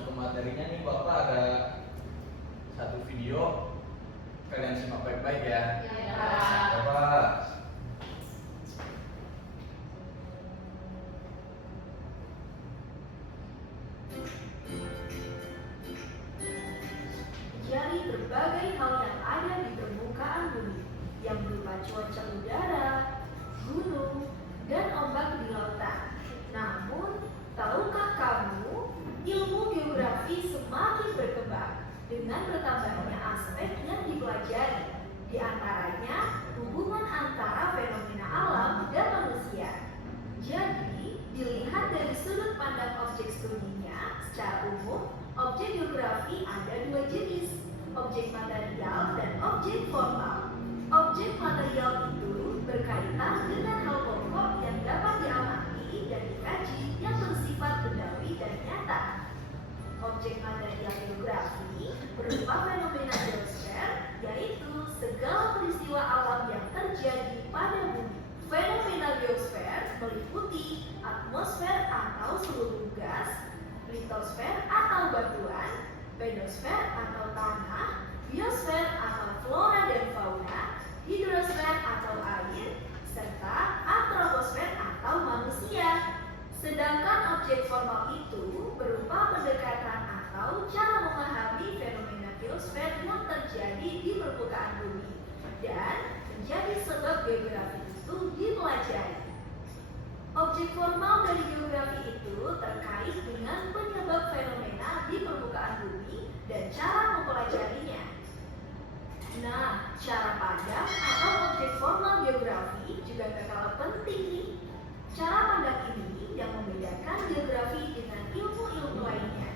masuk ke materinya nih, Bapak ada satu video, kalian simak baik-baik ya. Bapak. Dari berbagai hal yang ada di permukaan bumi, yang berupa cuaca udara, gunung, dan ombak di lautan. Namun, tahukah kamu, ilmu geografi semakin berkembang dengan bertambahnya aspek yang dipelajari, di antaranya hubungan antara fenomena alam dan manusia. Jadi, dilihat dari sudut pandang objek studinya, secara umum, objek geografi ada dua jenis, objek material dan objek formal. Objek material itu berkaitan dengan hal pokok yang dapat diamati dan dikaji yang bersifat bendawi dan nyata. Objek material geografi berupa fenomena geosfer, yaitu segala peristiwa alam yang terjadi pada bumi. Fenomena geosfer meliputi atmosfer atau seluruh gas, litosfer atau batuan, pedosfer atau tanah, biosfer atau flora dan fauna, hidrosfer atau air, serta antroposfer atau manusia. Sedangkan objek formal itu berupa pendekatan atau cara memahami fenomena geosfer yang terjadi di permukaan bumi dan menjadi sebab geografi itu dipelajari. Objek formal dari geografi itu terkait dengan penyebab fenomena di permukaan bumi dan cara mempelajarinya. Nah, cara pandang atau objek formal geografi juga gak kalah penting nih. Cara pandang ini yang membedakan geografi dengan ilmu-ilmu lainnya.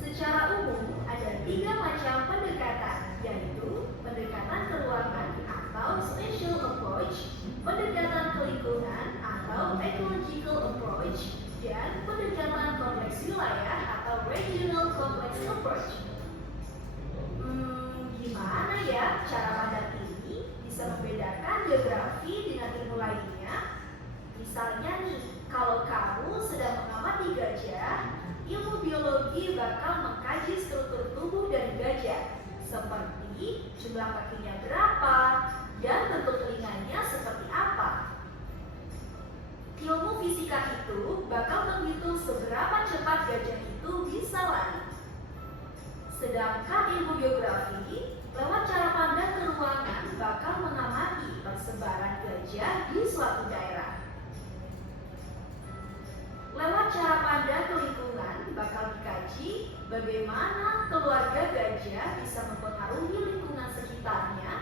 Secara umum, ada 3 macam pendekatan, yaitu pendekatan keruangan atau spatial approach, pendekatan ke lingkungan atau ecological approach, dan pendekatan kompleks wilayah atau regional complex approach. Gimana ya cara pandang ini bisa membedakan geografi dengan ilmu lainnya? Misalnya nih, kalau kamu sedang mengamati gajah, ilmu biologi bakal mengkaji struktur tubuh dari gajah, seperti jumlah kakinya berapa dan bentuk telinganya seperti apa. Ilmu fisika itu bakal menghitung seberapa cepat gajah itu bisa lari. Sedangkan ilmu geografi lewat cara pandang keruangan bakal mengamati persebaran gajah di suatu daerah. Lewat cara pandang ke lingkungan bakal dikaji bagaimana keluarga gajah bisa mempengaruhi lingkungan sekitarnya.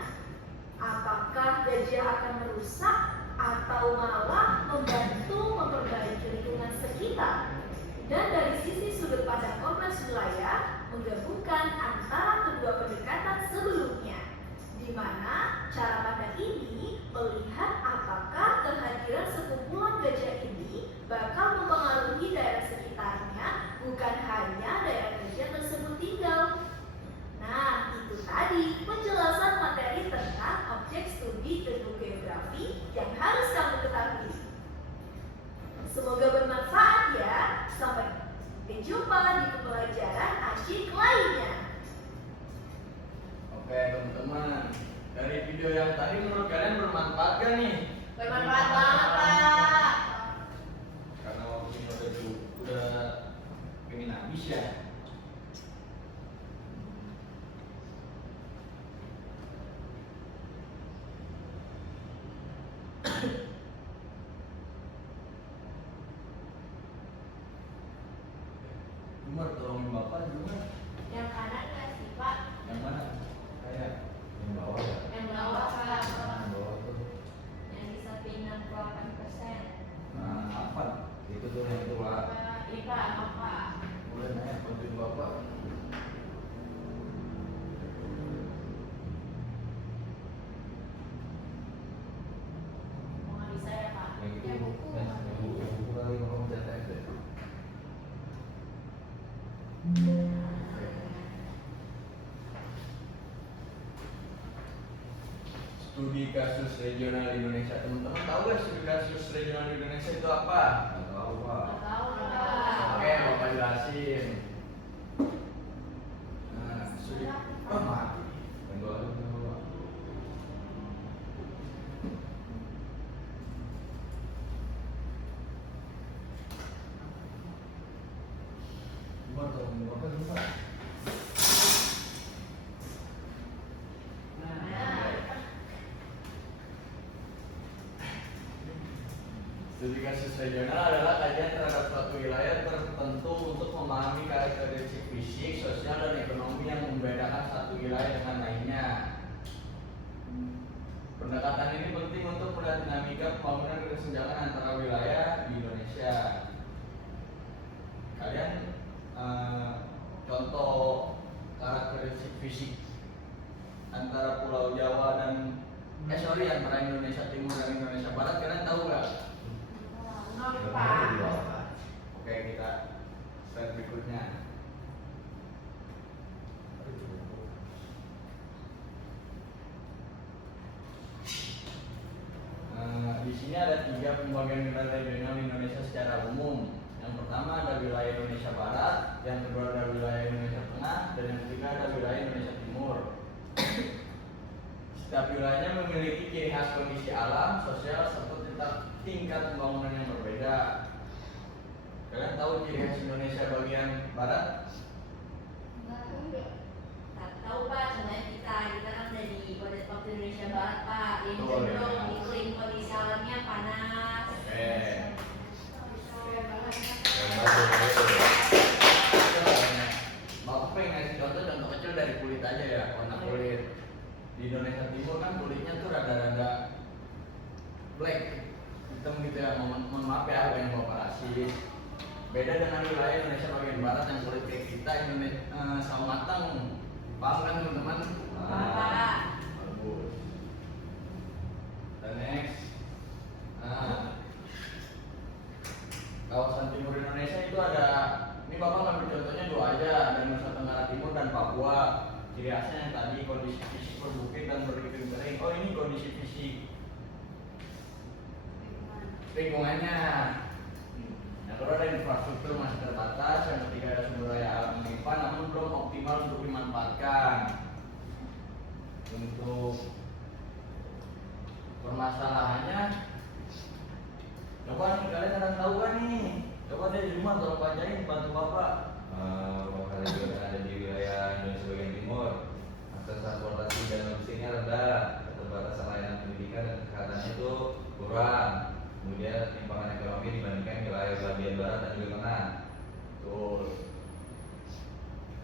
Apakah gajah akan merusak atau malah membantu memperbaiki lingkungan sekitar? Dan dari sisi sudut pandang kompleks wilayah, menggabungkan antara kedua pendekatan sebelumnya, di mana cara pandang ini melihat apakah kehadiran sekumpulan gajah ini bakal mempengaruhi daerah sekitarnya, bukan hanya daerah gajah tersebut tinggal. Nah, itu tadi penjelasan materi tentang objek studi ilmu geografi yang harus kamu ketahui. Semoga bermanfaat ya. Sampai jumpa di pembelajaran asyik lainnya. Oke teman-teman, dari video yang tadi menurut kalian bermanfaat gak nih? Bermanfaat banget, Pak. Karena waktunya udah pengen habis ya. Umar, tolongin Bapak juga. Yang kanan nggak sih, Pak? Yang mana? Kayak yang bawah ya? Yang bawah, Pak. Yang bawah tuh. Yang disamping 68%. Nah, apa? Itu tuh yang tua. IPA apa? Udah naik bantuin Bapak. Mau nggak bisa ya, Pak? Yang itu, Ya, buku. yang buku kali ngomong CTS deh. Studi kasus regional di Indonesia. Teman-teman tahu gak studi kasus regional di Indonesia itu apa? Nggak tahu Pak. Nggak tahu, Pak. Oke, Bapak jelasin. Studi kasus regional adalah kajian terhadap suatu wilayah tertentu untuk memahami karakteristik fisik, sosial, dan ekonomi yang membedakan satu wilayah dengan lainnya. Pendekatan ini penting untuk melihat dinamika pembangunan dan kesenjangan antara wilayah di Indonesia. Kalian contoh karakteristik fisik antara Pulau Jawa dan antara Indonesia Timur dan Indonesia Barat, kalian tahu nggak? Oke, kita slide berikutnya. Di sini ada 3 pembagian wilayah regional Indonesia secara umum. Yang pertama ada wilayah Indonesia Barat, yang kedua ada wilayah Indonesia Tengah, dan yang ketiga ada wilayah Indonesia Timur. Setiap wilayahnya memiliki ciri khas kondisi alam, sosial, serta tingkat pembangunan yang berbeda. Kalian tahu ciri khas Indonesia bagian Barat? Tahu Pak, sebenarnya kita kan dari waktu Indonesia Barat Pak, yang Betul, cenderung ya. iklim kondisi alamnya panas. Oke. Bapak pengen ngasih contoh kecil dari kulit aja ya, warna kulit. Di Indonesia Timur kan kulitnya tuh rada-rada black, hitam gitu ya. Mohon maaf ya, yang bapak rasis. Beda dengan wilayah Indonesia bagian barat yang kulit kayak kita, Indonesia sama matang. Paham kan teman-teman? Pak. Bagus. Dan next. Kawasan timur Indonesia itu ada, ini bapak ngambil contohnya 2 aja, ada Nusa Tenggara Timur dan Papua. Ciri khasnya yang tadi kondisi fisik berbukit dan beriklim kering. Oh, ini kondisi fisik lingkungannya. Yang kedua ada infrastruktur masih terbatas. Yang ketiga ada sumber daya alam melimpah namun belum optimal untuk dimanfaatkan. Untuk permasalahannya, coba nih kalian ada tahu kan nih? Coba deh di rumah tolong bacain, bantu bapak. Lokal juga ada di wilayah Indonesia bagian timur. Akses transportasi dan logistiknya rendah, keterbatasan layanan pendidikan dan kesehatannya itu kurang. Kemudian ketimpangan ekonomi dibandingkan wilayah bagian barat dan juga tengah. Betul.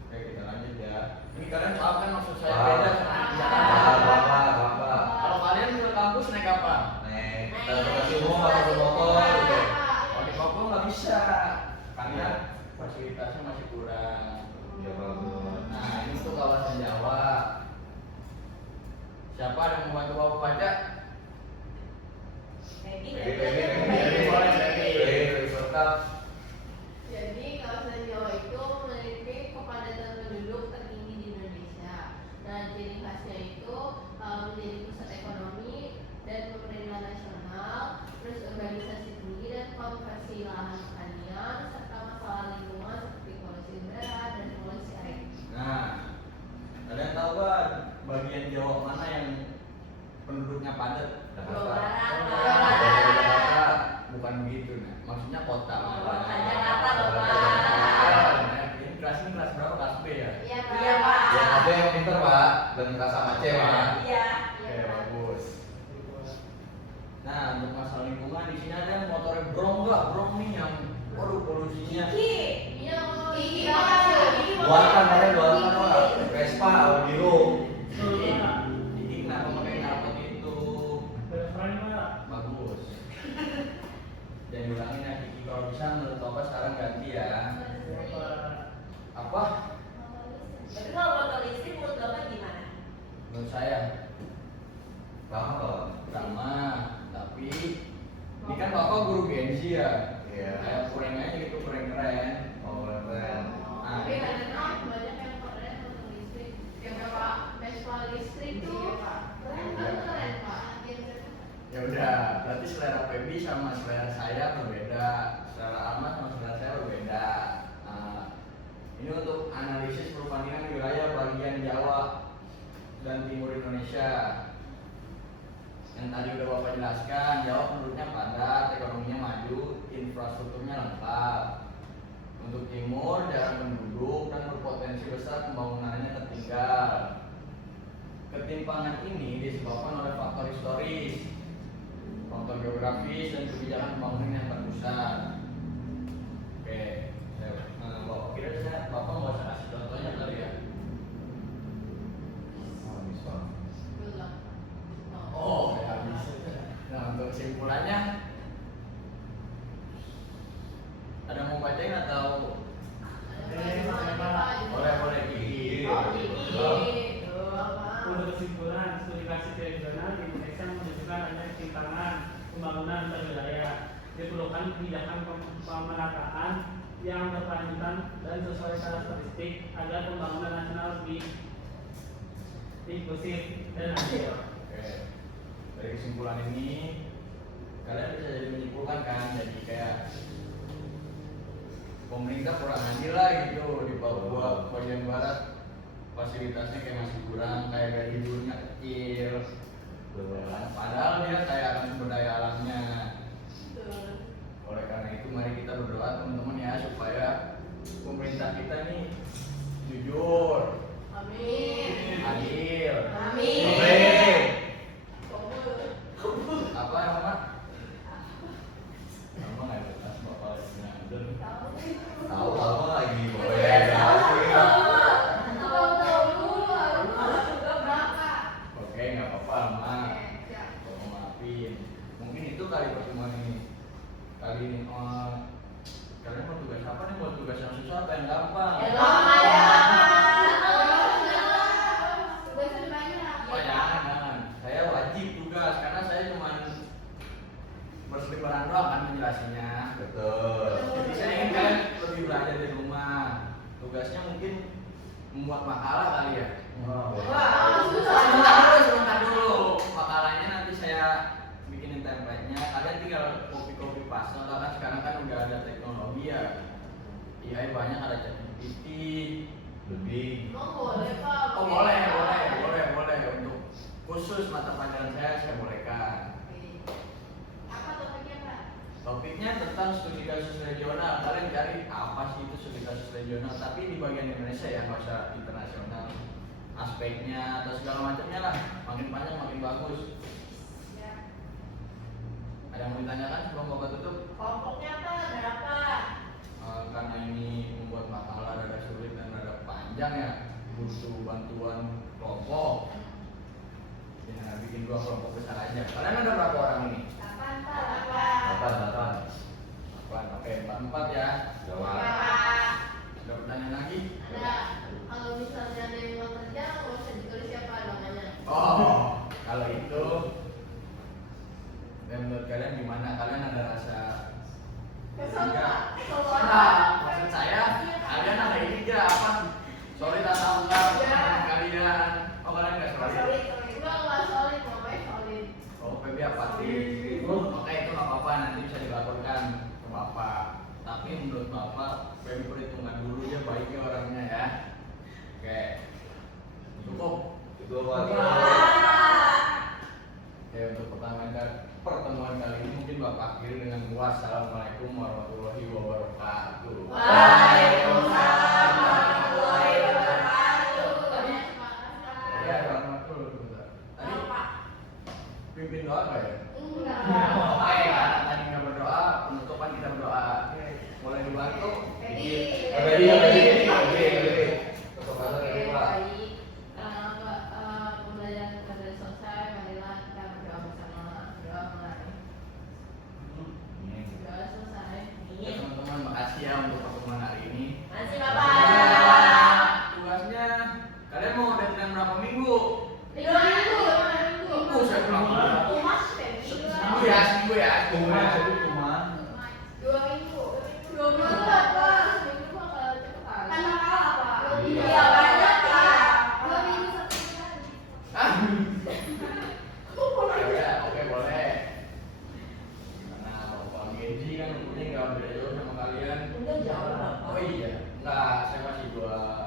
Oke, kita lanjut ya. Ini kalian paham kan maksud saya Paham. beda sama di Jakarta? Bapak. Kalau kalian ke kampus naik apa? Naik transportasi umum atau motor gitu. Kalau di Papua nggak bisa, karena fasilitasnya masih kurang. Ya bagus. Nah, ini untuk kawasan Jawa. Siapa yang membantu bapak baca? Jadi kawasan Jawa itu memiliki kepadatan penduduk tertinggi di Indonesia. Dan ciri khasnya itu menjadi pusat ekonomi dan pemerintahan nasional, terus urbanisasi tinggi dan konversi lahan pertanian, serta masalah lingkungan seperti polusi udara dan polusi air. Nah, kalian tahu kan bagian Jawa mana yang penduduknya padat? Jawa Barat, Jakarta. Bukan begitu, nah. Maksudnya kota. Kota Jakarta, Bapak. Ini kelas berapa? Kelas B ya? Iya Pak. Ya, ada yang pinter pak, dan kita sama C pak. Iya. Oke, bagus. Nah, untuk masalah lingkungan di sini ada yang motornya brong nggak? Brong nih yang, waduh polusinya. Iya, Buatan pak, Vespa, biru. Ini kenapa pakai knalpot itu? Bagus. Jangan diulangin ya, Kiki. Kalau bisa menurut Bapak sekarang ganti ya. Apa? Tapi kalau motor listrik menurut Bapak gimana? Menurut saya Lama pak. sama, tapi ini kan Bapak guru Genzi ya. Iya. Kayak kurang aja gitu, kurang keren. Oh keren. Nah, Tapi kadang-kadang banyak yang keren motor listrik. Yang Vespa listrik tuh keren Pak. ya udah, berarti selera Feby sama selera saya berbeda, selera Ahmad sama selera saya berbeda. Nah, ini untuk analisis perbandingan wilayah bagian Jawa dan Timur Indonesia. Yang tadi udah Bapak jelaskan, Jawa penduduknya padat, ekonominya maju, infrastrukturnya lengkap. Untuk Timur jarang penduduk dan desa pembangunannya tertinggal. Ketimpangan ini disebabkan oleh faktor historis, faktor geografis, dan kebijakan pembangunan yang terpusat. Oke, Bapak kira Bapak nggak usah kasih contohnya kali ya? Belum. Oh, ya bisa. Nah, untuk kesimpulannya, ada mau bacain atau boleh gigi? Oh, gigi. Untuk kesimpulan, studi kasus regional di Indonesia menunjukkan adanya ketimpangan pembangunan antar wilayah. Diperlukan kebijakan pemerataan yang berkelanjutan dan sesuai karakteristik agar pembangunan nasional lebih inklusif dan adil. Oke. Dari kesimpulan ini, kalian bisa jadi menyimpulkan kan, jadi kayak pemerintah kurang adil lah gitu di Papua bagian barat, fasilitasnya kayak masih kurang, kayak gaji hidupnya kecil. Padahal dia kaya akan sumber daya alamnya. Oleh karena itu mari kita berdoa teman-teman ya supaya pemerintah kita nih jujur, Amin. adil, Amin. apa nama? Nama nggak jelas bapak ngandel. Tahu apa lagi Tahu. Oke, nggak apa-apa, Mak. Tolong maafin. Mungkin itu kali pertemuan ini. Kali ini, kalian mau tugas apa nih? Buat tugas yang susah apa yang gampang? Oh, jangan. Saya wajib tugas karena saya cuma berseliweran doang kan menjelasinya. Betul. Jadi saya ingin kalian lebih belajar di rumah. Tugasnya mungkin membuat makalah kali ya. Sebentar dulu. Makalahnya nanti saya bikinin template-nya. Kalian tinggal copy paste. Kan sekarang kan udah ada teknologi ya. AI banyak, ada ChatGPT. Lebih. Boleh, Pak. Oh boleh. Untuk khusus mata pelajaran saya bolehkan. Apa topiknya, Pak? Topiknya tentang studi kasus regional. Kalian cari apa sih itu studi kasus regional, tapi di bagian Indonesia ya, nggak usah internasional. Aspeknya atau segala macamnya lah. Makin panjang makin bagus. Ya. Ada yang mau ditanyakan sebelum Bapak tutup? Kelompoknya apa? Berapa? Karena ini membuat makalah rada sulit dan rada panjang ya, butuh bantuan kelompok. Ya, bikin 2 kelompok besar aja. Kalian ada berapa orang ini? 8, Pak. 8. Oke, 4 ya. Jawab. Ada pertanyaan lagi? Ada. Kalau misalnya ada yang mau kerja, nggak usah ditulis siapa namanya. Oh, kalau itu, dan menurut kalian gimana? Kalian ada rasa Kesel, enggak? Pak. Kesel Nah, banget. maksud saya, kalian ada ini enggak apa? Solid atau enggak? Ya. Kalian, oh kalian enggak solid? Enggak solid, namanya solid. Oh, PB apatis. Oke, itu nggak apa-apa, nanti bisa dilaporkan ke Bapak. Tapi menurut Bapak, PB perhitungan dulu dia baiknya orangnya ya. Oke, cukup. Itu lagi. Ya, untuk pertemuan kali ini mungkin Bapak akhiri dengan wassalamualaikum warahmatullahi wabarakatuh. Waalaikumsalam warahmatullahi wabarakatuh. Ya, warahmatullahi wabarakatuh. Tadi pimpin doa nggak ya? Enggak. Oke, karena tadi nggak berdoa, penutupan kita berdoa. Boleh dibantu? Kesempatan dari Pak. Baik. Pembelajaran kita sudah selesai. Marilah kita berdoa bersama. Doa mulai. Doa selesai. Ya, teman-teman, makasih ya untuk pertemuan hari ini. Masih Tugasnya, kalian mau deadline berapa minggu? 3 minggu. Saya pulang. Seminggu ya. Cuma 2 minggu. 2 minggu apa? Seminggu bakal cepet kali. Kan makalah, Pak. Iya, banyak, Pak. 2 minggu 1 bulan. Hah? Ya udah, oke boleh. Karena Pak Genji kan umurnya nggak beda jauh sama kalian. Udah jauh. Oh iya, enggak, saya masih 25.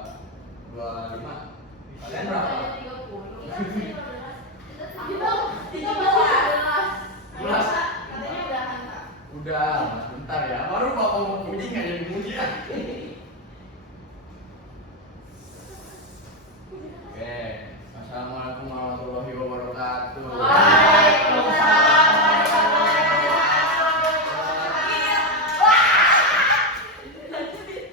Kalian berapa? 30. Kita masih 15. Kita masih 11. 11. Katanya udahan, Pak. Udah, mas bentar ya. Baru Bapak mau puji nggak jadi puji ya?